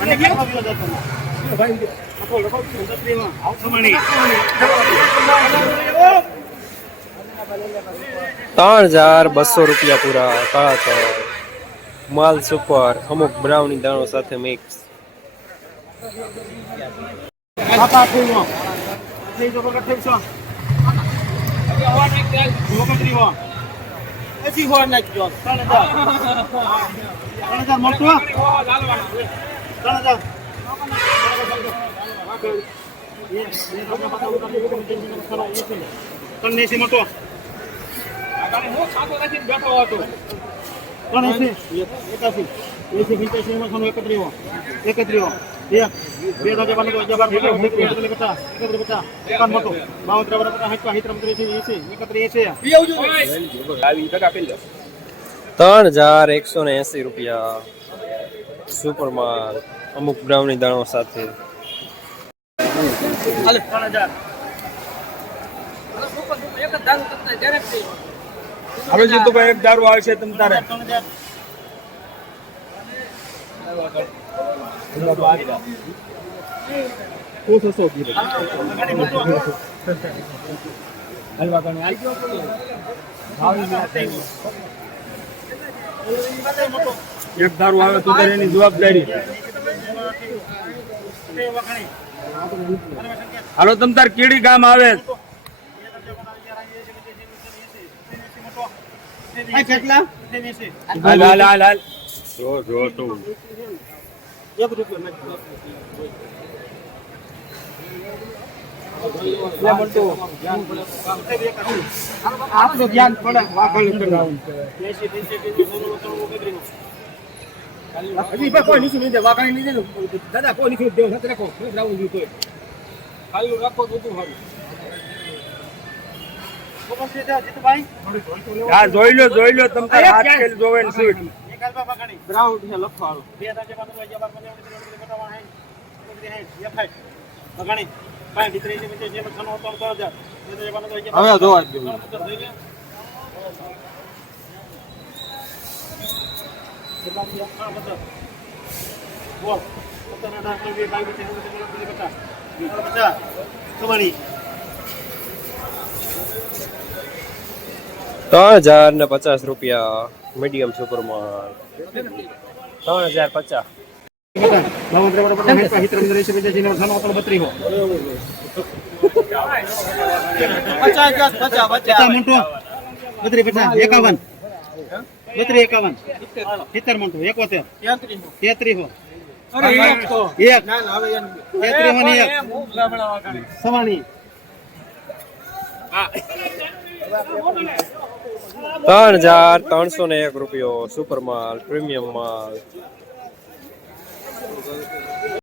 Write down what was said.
અને જતો ના? લખો, લખો, બત્રીસમાં. આવસમાણી. ત્રણ હજાર બસો રૂપિયા પૂરા કાળા તો માલ સુપર, અમુક બ્રાઉની દાણો સાથે મિક્સ આખા અઠ્યાવીસમાં. અઠ્યાવીસો ત્રણ હજાર ત્રણ હજાર નાખજો. ત્રણ હજાર. ત્રણ હજાર મળતું હો? ત્રણ હજાર. એસી એકાસી એસી પંચ્યાસી એમાં એકત્રીસ એકત્રીસ એક બે હજાર જવાનું તો એકત્રીસ એકત્રીસ પચાસ એકત્રીસ પચાસ એકાવન મોટો બાવન ત્રેવન પચાસ સાઠ સાઠ ત્રીસ એસી એકત્રીસ એસી ત્રણ હજાર એકસો ને એસી રૂપિયા સુપર માલ અમુક બ્રાઉની દાણો સાથે ત્રણ હજાર હવે જીતુભાઈ એક દારૂ આવશે તમ તારે. એક દારૂ આવે તો તારે એની જવાબદારી. હાલો તમ તાર કીડી ગામ આવે? આ કેટલા હાલ હાલ હાલ હાલ. જો જો તો. એક રૂપિયો ધ્યાન પડે. હજી કોઈ નીચું નહીં વાઘાણી નહીં. દાદા કોઈ નીચું દેવું નથી રાખો. રાખવું જોઈએ કોઈ. ખાલી રાખો તો બધું સારું. હા જોઈ લો જોઈ લો તમ હાથ ખેલ જોવે ને. ગ્રાઉન્ડ છે લખવાનું. બે હજાર જેવા તો હજાર બાર પંદર ઓગણત્રીસ, ઓગણત્રીસ, પચાસ, સાઠ, ઓગણત્રીસ, સાઠ, એક સાઠ. ઘણી. પાંચ, ત્રીસ, ત્રીસ, ત્રીસ, ત્રીસ, ત્રણ, ત્રણ, ત્રણ હજાર. બે હજાર જેવા તો હજાર હવે જોવા જ. બોલ. ચોવીસ, પચીસ, પચાસ. ત્રણ હજાર ને પચાસ રૂપિયા મીડિયમ સુપર માલ ત્રણ હજાર પચાસ એકાવન, પચાસ, એકાવન. સિત્તેર મોટો, એકોતેર. તેત્રીસ એક. તેત્રીસ હો ને એક. સવાણી. ત્રણ હજાર ત્રણસો ને એક રૂપિયો સુપર માલ પ્રીમિયમ માલ